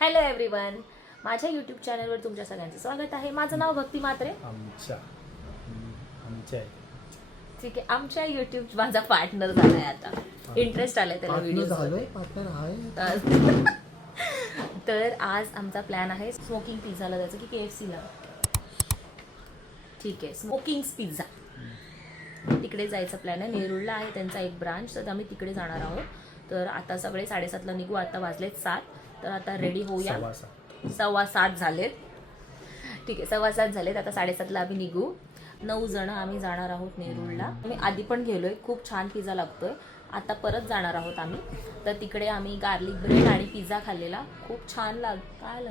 Hello everyone, माझ्या YouTube चॅनलवर तुमच्या सगळ्यांचं स्वागत आहे. माझं नाव भक्ती म्हात्रे. ठीक आहे, आमच्या यूट्यूब माझा पार्टनर झालाय आता. इंटरेस्ट आलाय त्याला व्हिडिओ. तर आज आमचा प्लॅन आहे स्मोकिंग पिझ्झाला जायचं की KFC ला. ठीक आहे, स्मोकिंग पिझ्झा तिकडे जायचा प्लॅन आहे. नेरूळला आहे त्यांचा एक ब्रांच, तर आम्ही तिकडे जाणार आहोत. तर आता सगळे 7:30ला निघू. आता वाजलेत 7, तर आता रेडी होऊया. 7:15 झालेत. ठीक आहे, 7:15 झालेत. आता 7:30ला आम्ही निघू. 9 जण आम्ही जाणार आहोत नेरूळला. आम्ही आधी पण गेलोय, खूप छान पिझ्झा लागतोय. आता परत जाणार आहोत आम्ही. तर तिकडे आम्ही गार्लिक ब्रेड आणि पिझ्झा खाल्लेला, खूप छान काय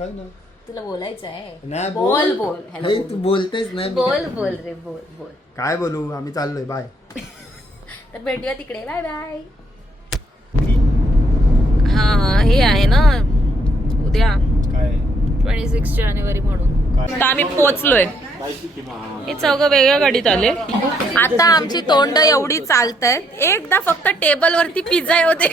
नाही तुला बोलायचं आहे. बोल बोल. हॅलो, तू बोलतेच नाही. बोल बोल रे, बोल बोल. काय बोलू, आम्ही चाललोय. बाय. तर भेटूया तिकडे. Bye bye. हा, हे आहे ना उद्या काय 26 जानेवारी म्हणून. तर आम्ही पोचलोय. हे चौघं वेगळ्या गाडीत आले. आता आमची तोंड एवढी चालतायत, एकदा फक्त टेबल वरती पिझ्झा येऊ दे.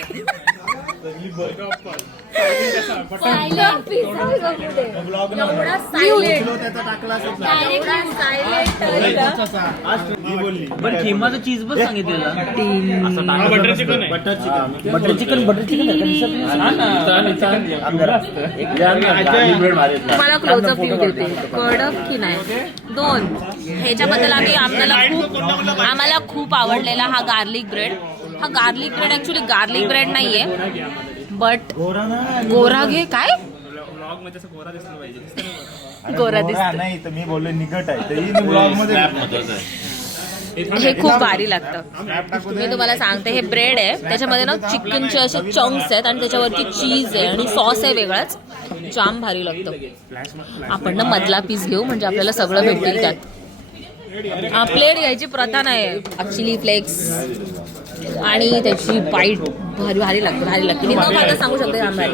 पण खिमाचं चीज बस सांगितलेलं. बटर चिकन तुम्हाला क्लोजअप व्ह्यू देते, कडक की नाही. 2 ह्याच्याबद्दल आम्हाला खूप आवडलेला हा गार्लिक ब्रेड. हा garlic bread actually garlic bread नाहीये, बट गोरा घे काय गोरा दिसतो नाही तर मी बोललो निकट आहे. हे खूप भारी लागतं. मी तुम्हाला सांगते, हे ब्रेड आहे, त्याच्यामध्ये ना चिकनचे असे चंक्स आहेत आणि त्याच्यावरती चीज आहे आणि सॉस आहे वेगळाच. जाम भारी लागतं. आपण ना मधला पीस घेऊ, म्हणजे आपल्याला सगळं भेटेल त्यात. प्लेट घ्यायची प्रथा नाही, चिली फ्लेक्स आणि त्याची बाईट भारी भारी लागते. भारी लागते. मी न खाता सांगू शकते जाम भारी.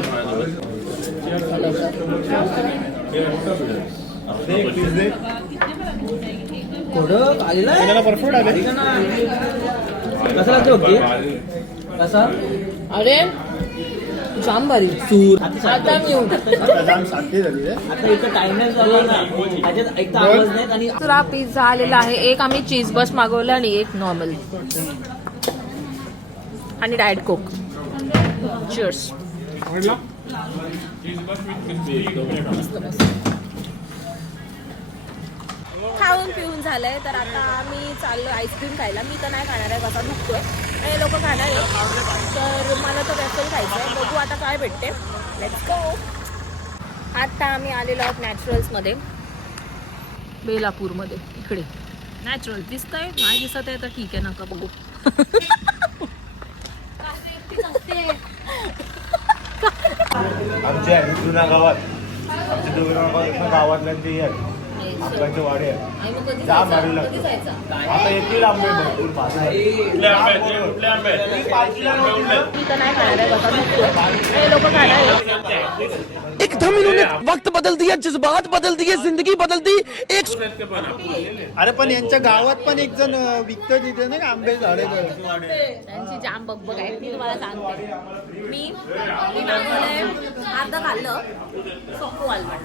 अरे जाम भारी. आता दुसरा पिझ्झा आलेला आहे. एक आम्ही चीज बस मागवला आणि एक नॉर्मल आणि डाएट कोक. चीयर्स. खाऊन पिऊन झालंय, तर आता आम्ही चाललो आईस्क्रीम खायला. मी तर नाही खाणार आहे, कसा दुखतोय. हे लोक खाणार आहे, तर मला तर वेफल खायचं आहे. बघू आता काय भेटते. Let's go. आता आम्ही आलेलो आहोत नॅचरल्समध्ये, बेलापूरमध्ये. इकडे नॅचरल दिसतंय, नाही दिसत आहे तर ठीक आहे, नका बघू. आमच्या जुन्या गावात, आमच्या जुन्या गावातल्या ते आंब्याचे वाडे आहेत. जाम भारी लागतं. आता येतील आंबे भरपूर. एकदम इन्होंने वक्त बदल दिया, जज्बात बदल दिए, जिंदगी बदल दी. अरे पण यांच्या गावात पण एक जण विकत तिथे नाही का आंबे झाडे. त्यांची जाम बघ आहे, मी तुम्हाला सांगते. मी मागवलंय, अर्ध खाल्लं, सोपो आलमंड.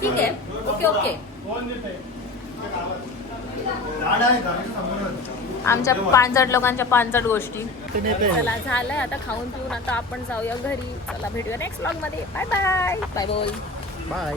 ठीक आहे, ओके ओके. आमच्या 5 लोकांच्या 5 गोष्टी. चला झालंय आता खाऊन पिऊन. आता आपण जाऊया घरी. चला भेटूया नेक्स्ट व्लॉग मध्ये. Bye bye. बाय बोल. बाय.